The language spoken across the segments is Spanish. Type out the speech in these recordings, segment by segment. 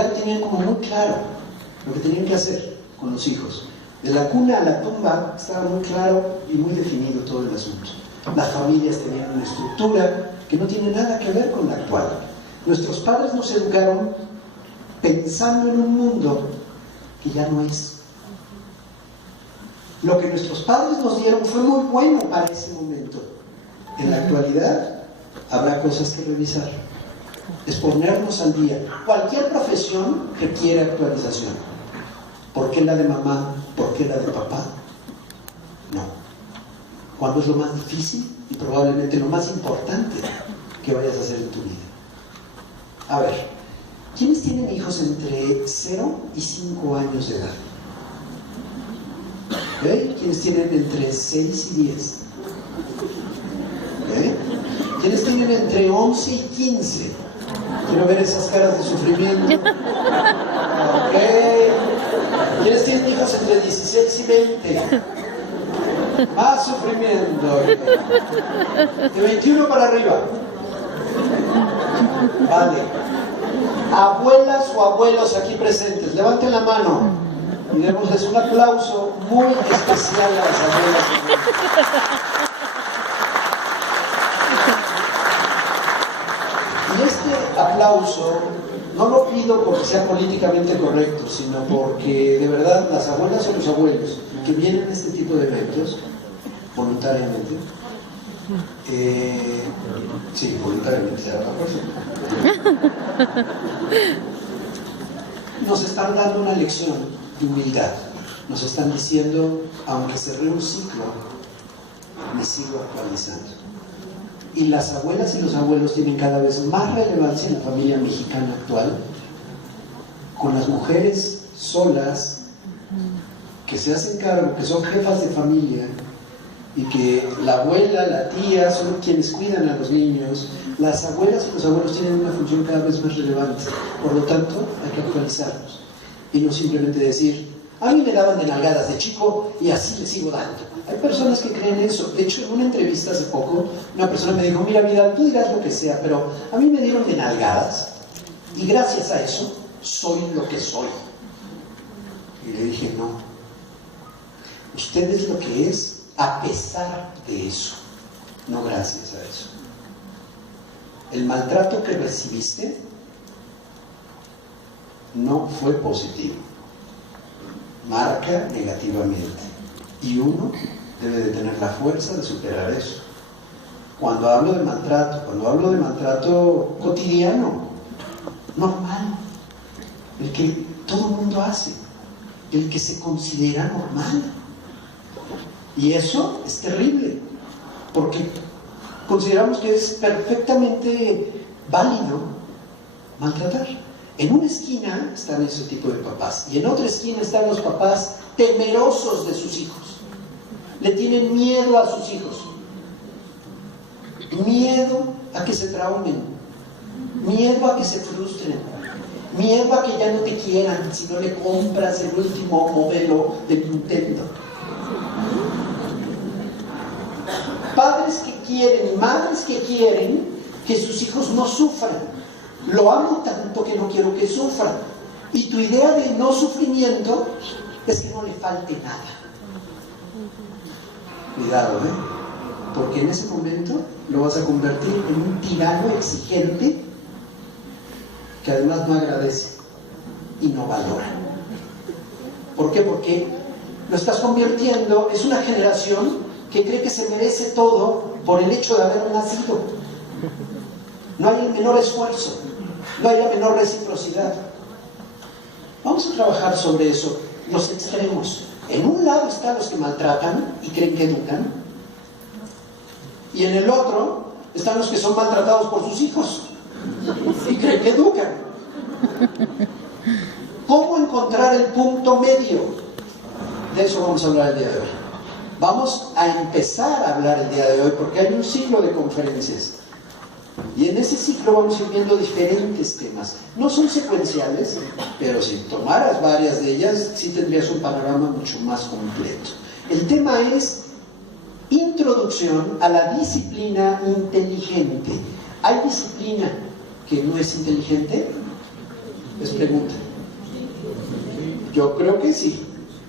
Ya lo tenían como muy claro lo que tenían que hacer con los hijos. De la cuna a la tumba estaba muy claro y muy definido todo el asunto. Las familias tenían una estructura que no tiene nada que ver con la actual. Nuestros padres nos educaron pensando en un mundo que ya no es. Lo que nuestros padres nos dieron fue muy bueno para ese momento. En la actualidad habrá cosas que revisar. Es ponernos al día. Cualquier profesión requiere actualización. ¿Por qué la de mamá? ¿Por qué la de papá? No. ¿Cuándo es lo más difícil y probablemente lo más importante que vayas a hacer en tu vida? A ver, ¿quiénes tienen hijos entre 0 y 5 años de edad? ¿Okay? ¿Quiénes tienen entre 6 y 10? ¿Okay? ¿Quiénes tienen entre 11 y 15? Quiero ver esas caras de sufrimiento. ¿Okay? ¿Quiénes tienen hijos entre 16 y 20? Más sufrimiento. De 21 para arriba. Vale. Abuelas o abuelos aquí presentes, levanten la mano y démosles un aplauso muy especial a las abuelas. Y este aplauso no lo pido porque sea políticamente correcto, sino porque de verdad las abuelas o los abuelos que vienen a este tipo de eventos voluntariamente, sí, voluntariamente será la fuerza, nos están dando una lección de humildad. Nos están diciendo, aunque cerré un ciclo, me sigo actualizando. Y las abuelas y los abuelos tienen cada vez más relevancia en la familia mexicana actual, con las mujeres solas que se hacen cargo, que son jefas de familia, y que la abuela, la tía son quienes cuidan a los niños. Las abuelas y los abuelos tienen una función cada vez más relevante. Por lo tanto, hay que actualizarlos y no simplemente decir, a mí me daban de nalgadas de chico y así les sigo dando. Hay personas que creen eso. De hecho, en una entrevista hace poco, una persona me dijo, mira Vidal, tú dirás lo que sea, pero a mí me dieron de nalgadas y gracias a eso soy lo que soy. Y le dije, no, usted es lo que es a pesar de eso, no gracias a eso. El maltrato que recibiste no fue positivo, marca negativamente, y uno debe de tener la fuerza de superar eso. Cuando hablo de maltrato cotidiano, normal, el que todo el mundo hace, el que se considera normal. Y eso es terrible, porque consideramos que es perfectamente válido maltratar. En una esquina están ese tipo de papás, y en otra esquina están los papás temerosos de sus hijos. Le tienen miedo a sus hijos, miedo a que se traumen, miedo a que se frustren, miedo a que ya no te quieran si no le compras el último modelo de Nintendo. Padres que quieren, madres que quieren que sus hijos no sufran. Lo amo tanto que no quiero que sufran. Y tu idea de no sufrimiento es que no le falte nada. Cuidado, porque en ese momento lo vas a convertir en un tirano exigente que además no agradece y no valora. ¿Por qué? Porque lo estás convirtiendo, es una generación que cree que se merece todo por el hecho de haber nacido. No hay el menor esfuerzo, no hay la menor reciprocidad. Vamos a trabajar sobre eso, los extremos. En un lado están los que maltratan y creen que educan, y en el otro están los que son maltratados por sus hijos y creen que educan. ¿Cómo encontrar el punto medio? De eso vamos a hablar el día de hoy. Vamos a empezar a hablar el día de hoy porque hay un ciclo de conferencias y en ese ciclo vamos a ir viendo diferentes temas. No son secuenciales, pero si tomaras varias de ellas sí tendrías un panorama mucho más completo. El tema es introducción a la disciplina inteligente. ¿Hay disciplina que no es inteligente? Es pregunta. Yo creo que sí.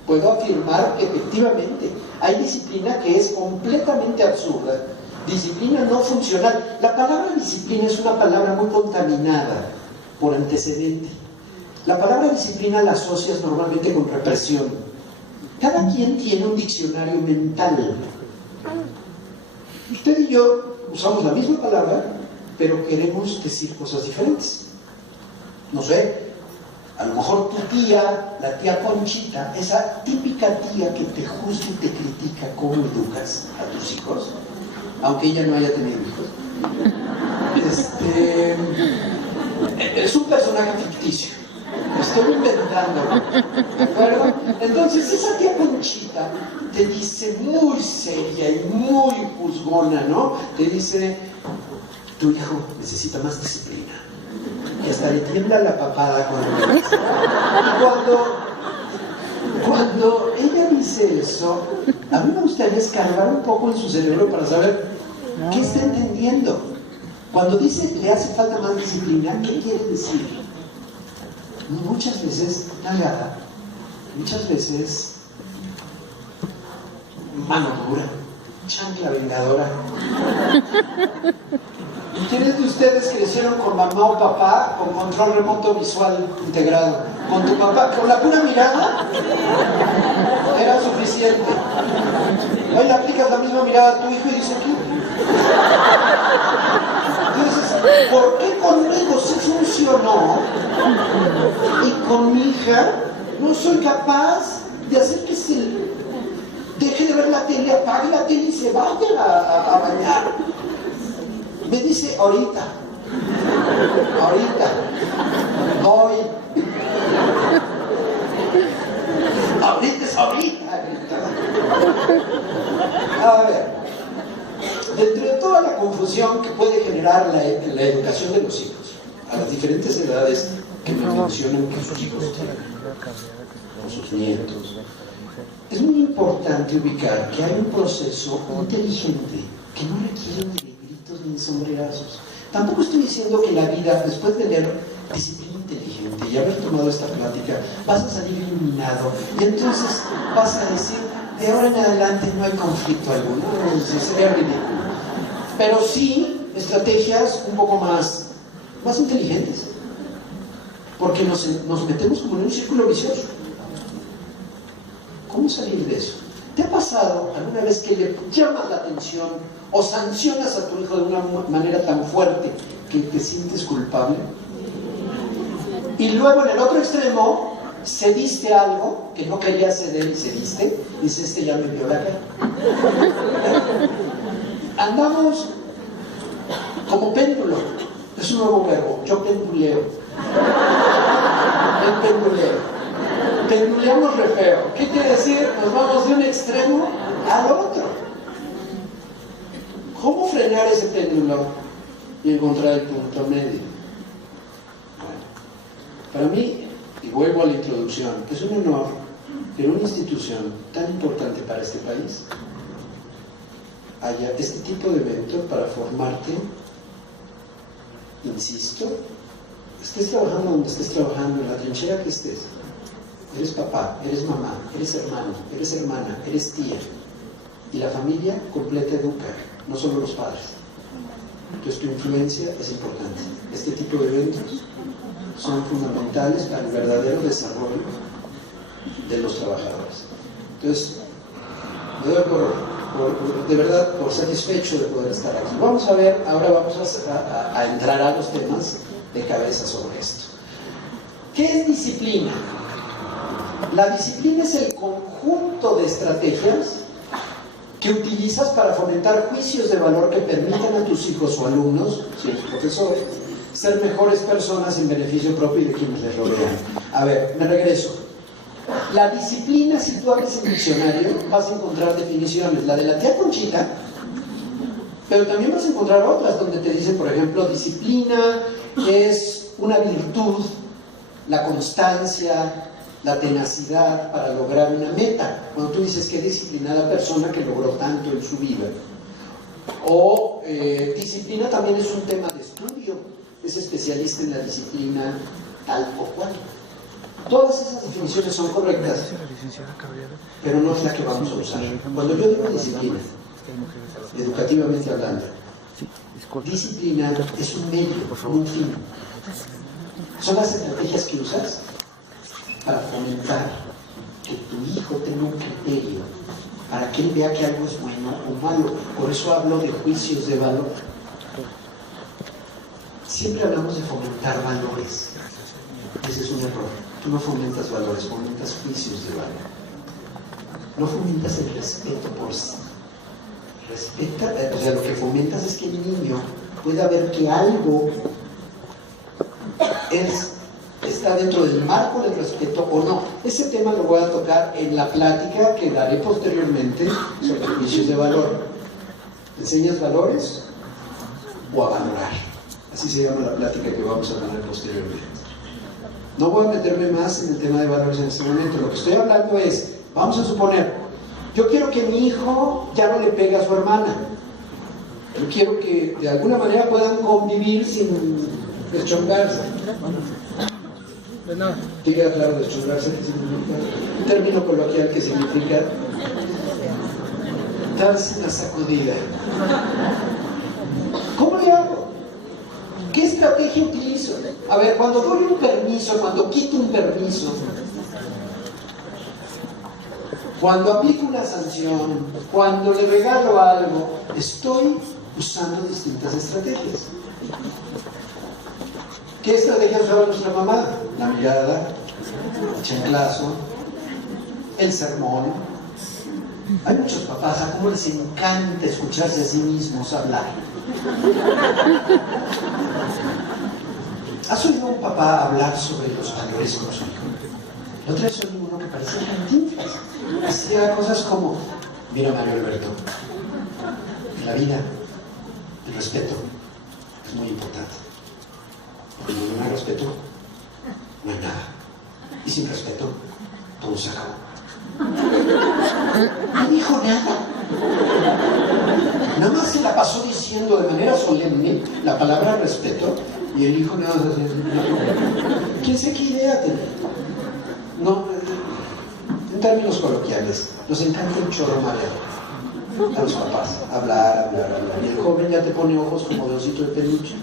Puedo afirmar que efectivamente hay disciplina que es completamente absurda, disciplina no funcional. La palabra disciplina es una palabra muy contaminada por antecedente. La palabra disciplina la asocias normalmente con represión. Cada quien tiene un diccionario mental. Usted y yo usamos la misma palabra, pero queremos decir cosas diferentes. No sé, a lo mejor tu tía, la tía Conchita, esa típica tía que te juzga y te critica cómo educas a tus hijos, aunque ella no haya tenido hijos, es un personaje ficticio. Estoy inventándolo, ¿de acuerdo? Entonces esa tía Conchita te dice muy seria y muy juzgona, ¿no? Te dice, tu hijo necesita más disciplina. Y hasta le tiembla la papada cuando ella dice eso, a mí me gustaría escarbar un poco en su cerebro para saber qué está entendiendo. Cuando dice le hace falta más disciplina, ¿qué quiere decir? Muchas veces nalgada, muchas veces mano dura, chancla vengadora. ¿Quiénes de ustedes crecieron con mamá o papá con control remoto visual integrado? Con tu papá, con la pura mirada era suficiente. Hoy le aplicas la misma mirada a tu hijo y dice ¿qué? Entonces, ¿por qué conmigo sí funcionó y con mi hija no soy capaz de hacer que se deje de ver la tele, apague la tele y se vaya a bañar? Me dice, ahorita, hoy, ahorita es ahorita. A ver, dentro de toda la confusión que puede generar la educación de los hijos, a las diferentes edades que me mencionan que sus hijos tienen, o sus nietos, es muy importante ubicar que hay un proceso inteligente que no requiere ni ni sombrerazos. Tampoco estoy diciendo que la vida, después de leer disciplina inteligente y haber tomado esta plática, vas a salir iluminado y entonces vas a decir, de ahora en adelante no hay conflicto alguno. Sería ridículo. Pero sí estrategias un poco más inteligentes, porque nos metemos como en un círculo vicioso. ¿Cómo salir de eso? ¿Te ha pasado alguna vez que le llamas la atención o sancionas a tu hijo de una manera tan fuerte que te sientes culpable? Y luego en el otro extremo cediste algo que no querías ceder y cediste, y dices, ya me vio la cara. Andamos como péndulo. Es un nuevo verbo. Yo penduleo. El penduleo. Penduleamos re feo. ¿Qué quiere decir? Nos vamos de un extremo al otro. ¿Cómo frenar ese péndulo y encontrar el punto medio? Bueno, para mí, y vuelvo a la introducción, es un honor que en una institución tan importante para este país haya este tipo de evento para formarte, insisto, estés trabajando donde estés trabajando, en la trinchera que estés. Eres papá, eres mamá, eres hermano, eres hermana, eres tía. Y la familia completa educa, no solo los padres. Entonces tu influencia es importante. Este tipo de eventos son fundamentales para el verdadero desarrollo de los trabajadores. Entonces, me doy de verdad por satisfecho de poder estar aquí. Vamos a ver, ahora vamos a entrar a los temas de cabeza sobre esto. ¿Qué es disciplina? La disciplina es el conjunto de estrategias que utilizas para fomentar juicios de valor que permitan a tus hijos o alumnos, si eres profesor, ser mejores personas en beneficio propio y de quienes les rodean. A ver, me regreso. La disciplina, si tú abres el diccionario, vas a encontrar definiciones. La de la tía Conchita, pero también vas a encontrar otras donde te dicen, por ejemplo, disciplina es una virtud, la constancia, la tenacidad para lograr una meta. Cuando tú dices qué disciplinada persona que logró tanto en su vida. O disciplina también es un tema de estudio. Es especialista en la disciplina tal o cual. Todas esas definiciones son correctas, pero no es la que vamos a usar. Cuando yo digo disciplina, educativamente hablando, disciplina es un medio, un fin. Son las estrategias que usas para fomentar que tu hijo tenga un criterio, para que él vea que algo es bueno o malo. Por eso hablo de juicios de valor. Siempre hablamos de fomentar valores. Ese es un error. Tú no fomentas valores, fomentas juicios de valor. No fomentas el respeto por sí. Respeta, o sea, lo que fomentas es que el niño pueda ver que algo está dentro del marco del respeto o no. Ese tema lo voy a tocar en la plática que daré posteriormente sobre juicios de valor. ¿Enseñas valores o a valorar? Así se llama la plática que vamos a tener posteriormente. No voy a meterme más en el tema de valores en este momento. Lo que estoy hablando es, vamos a suponer, yo quiero que mi hijo ya no le pegue a su hermana. Yo quiero que de alguna manera puedan convivir sin deschongarse. ¿Te queda claro deschongarse qué significa? Un término coloquial que significa darse una sacudida. ¿Cómo le hago? ¿Qué estrategia utilizo? A ver, cuando doy un permiso, cuando quito un permiso, cuando aplico una sanción, cuando le regalo algo, estoy usando distintas estrategias. ¿Qué estrategia usaba nuestra mamá? La mirada, el chanclazo, el sermón. Hay muchos papás a cómo les encanta escucharse a sí mismos hablar. ¿Has oído a un papá hablar sobre los valores con su hijo? La otra vez oí uno que parecía cantinflas. Hacía cosas como, mira Mario Alberto, en la vida el respeto es muy importante. Porque cuando no hay respeto, no hay nada. Y sin respeto, todo se acabó. No dijo nada. Nada más se la pasó diciendo de manera solemne la palabra respeto y el hijo nada más. ¿Quién sabe qué idea tenía? No, en términos coloquiales, nos encanta el chorro mareado a los papás. Hablar. Y el joven ya te pone ojos como de osito de peluche.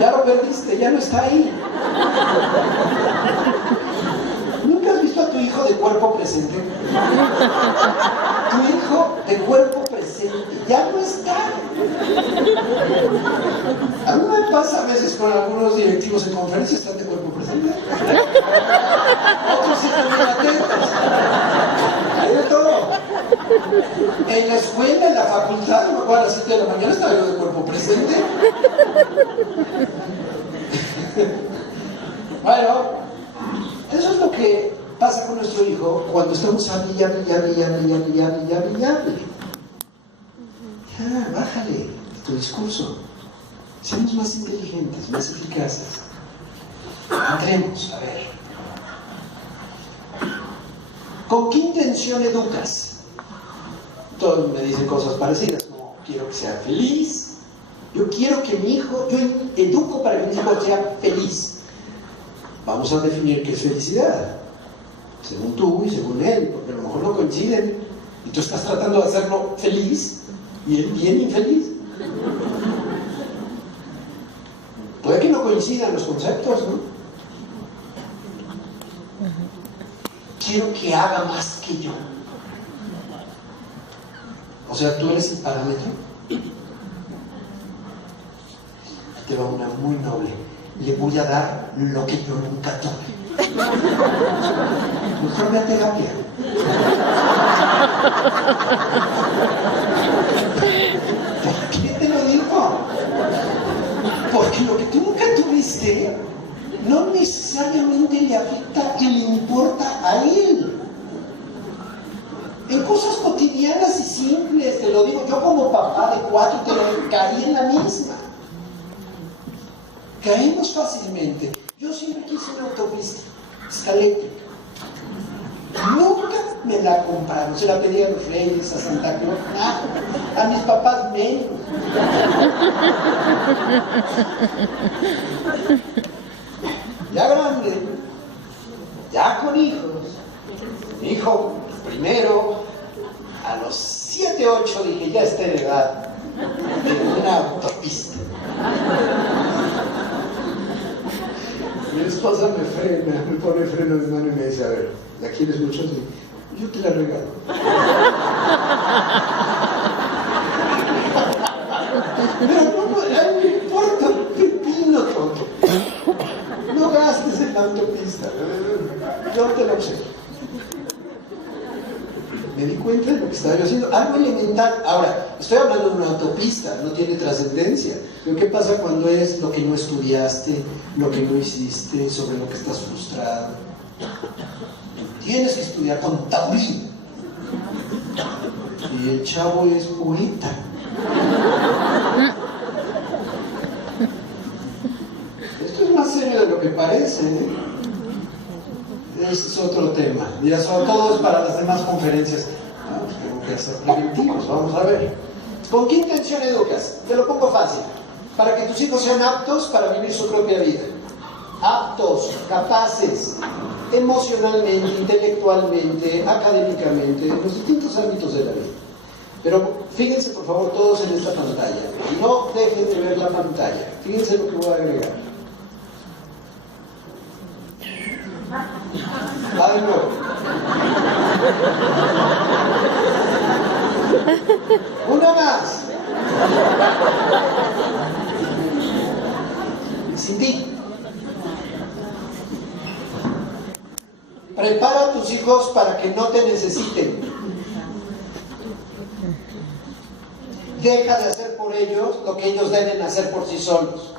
Ya lo perdiste, ya no está ahí. ¿Nunca has visto a tu hijo de cuerpo presente? Tu hijo de cuerpo presente ya no está. A mí me pasa a veces con algunos directivos en conferencias, están de cuerpo presente. Otros sí están atentos. Hay de todo. En la escuela, en la facultad, me acuerdo a las 7 de la mañana estaba yo de cuerpo presente. Bueno, eso es lo que pasa con nuestro hijo cuando estamos hable. Ya, bájale tu discurso. Seamos más inteligentes, más eficaces. Entremos, a ver. ¿Con qué intención educas? Todos me dicen cosas parecidas, como quiero que sea feliz. Yo quiero que mi hijo, yo educo para que mi hijo sea feliz. Vamos a definir qué es felicidad, según tú y según él, porque a lo mejor no coinciden y tú estás tratando de hacerlo feliz y él bien infeliz. Puede que no coincidan los conceptos, ¿no? Quiero que haga más que yo. O sea, tú eres el parámetro. Te va una muy noble. Le voy a dar lo que yo nunca tuve. Mejor ve a terapia. ¿Por qué te lo digo? Porque lo que tú nunca tuviste no necesariamente le afecta y le importa a él. En cosas cotidianas y simples, te lo digo, yo como papá de 4 caí en la misma. Caemos fácilmente. Yo siempre quise una autopista, escaléctrica. Nunca me la compraron. Se la pedí a los reyes, a Santa Claus, a mis papás menos. ya con hijos. Mi hijo primero, a los 7, 8, dije, ya está en edad de una autopista. Mi esposa me frena, me pone freno de mano y me dice, a ver, ¿la quieres mucho? Sí. Yo te la regalo. Pero no me importa, pepino tonto. No gastes en la autopista. Yo te lo sé. Me di cuenta de lo que estaba yo haciendo. Algo elemental. Ahora, estoy hablando de una autopista, no tiene trascendencia. Pero ¿qué pasa cuando es lo que no estudiaste, lo que no hiciste, sobre lo que estás frustrado? Tienes que estudiar contabilidad. Y el chavo es poeta. Esto es más serio de lo que parece, ¿eh? Ese es otro tema. Ya sobre todo es para las demás conferencias. Pues tengo que hacer preventivos, vamos a ver. ¿Con qué intención educas? Te lo pongo fácil. Para que tus hijos sean aptos para vivir su propia vida. Aptos, capaces, emocionalmente, intelectualmente, académicamente, en los distintos ámbitos de la vida. Pero fíjense por favor todos en esta pantalla. No dejen de ver la pantalla. Fíjense lo que voy a agregar. Va de nuevo. Una más. Sin ti. Prepara a tus hijos para que no te necesiten. Deja de hacer por ellos lo que ellos deben hacer por sí solos.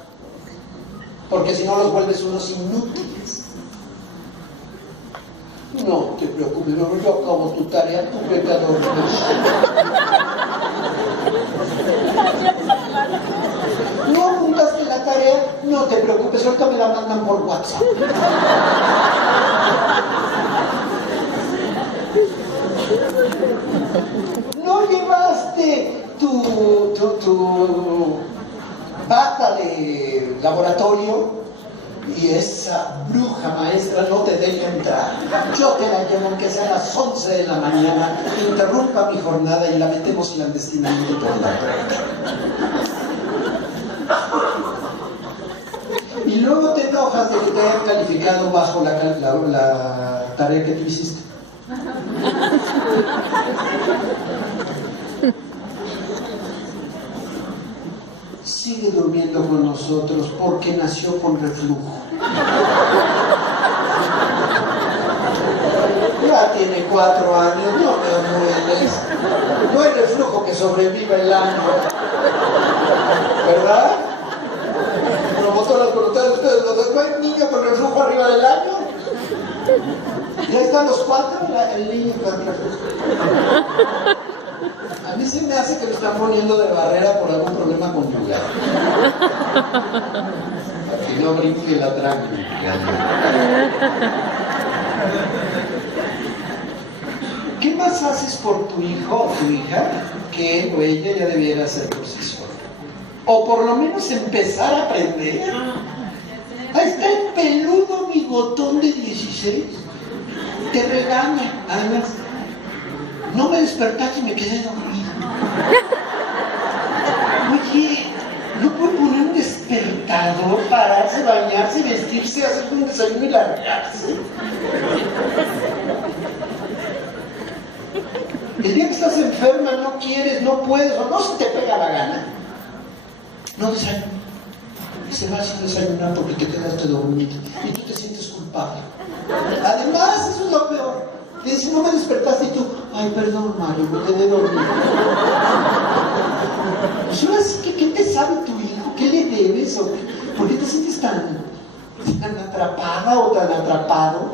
Porque si no los vuelves unos inútiles. No te preocupes, no, yo acabo tu tarea, tú vete a dormir. No apuntaste la tarea, no te preocupes, ahorita me la mandan por WhatsApp. No llevaste tu bata de laboratorio y esa bruja maestra no te deja entrar. Yo te la llevo aunque sea a las 11 de la mañana, interrumpa mi jornada y la metemos clandestinamente por la puerta. Y luego te enojas de que te hayan calificado bajo la tarea que tú hiciste. Sigue durmiendo con nosotros porque nació con reflujo. Ya tiene 4 años, no me mueres. No hay reflujo que sobreviva el año. ¿Verdad? Promotoras voluntarias, ustedes no hay niño con reflujo arriba del año. Ya están los 4, el niño con reflujo. A mí se me hace que lo están poniendo de barrera por algún problema conyugal. Para que no brinque la tráquea. ¿Qué más haces por tu hijo o tu hija que él o ella ya debiera hacer por sí solo? O por lo menos empezar a aprender. Ahí está el peludo bigotón de 16. Te regaña. Además, no me despertaste y me quedé dormido. Oye, ¿no puede poner un despertador, pararse, bañarse, vestirse, hacer un desayuno y largarse? El día que estás enferma, no quieres, no puedes, o no se te pega la gana, no desayunas. Y se va sin desayunar porque te quedaste dormido y tú te sientes culpable. Además, eso es lo peor. Te dicen, no me despertaste y tú, ay, perdón, Mario, me quedé dormido. Pues ahora sí que, ¿qué te sabe tu hijo? ¿Qué le debes? ¿Por qué te sientes tan atrapada o tan atrapado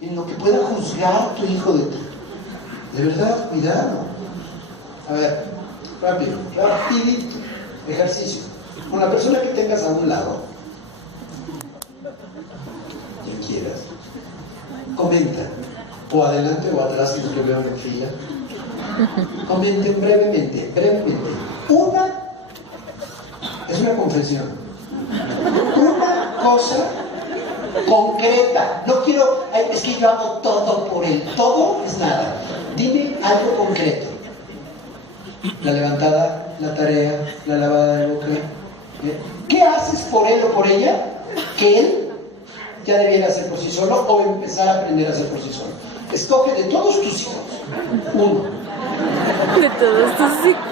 en lo que pueda juzgar tu hijo de ti? De verdad, cuidado. A ver, rápido, rapidito. Ejercicio. Con la persona que tengas a un lado, quien quieras, comenta. O adelante o atrás, si no te veo en fila. Comenten brevemente. Es una confesión. Una cosa concreta. No quiero, "Ay, es que yo hago todo por él". Todo es nada. Dime algo concreto. La levantada, la tarea, la lavada de boca. ¿Qué haces por él o por ella que él ya debiera hacer por sí solo o empezar a aprender a hacer por sí solo? Escoge de todos tus hijos uno. De todos tus hijos.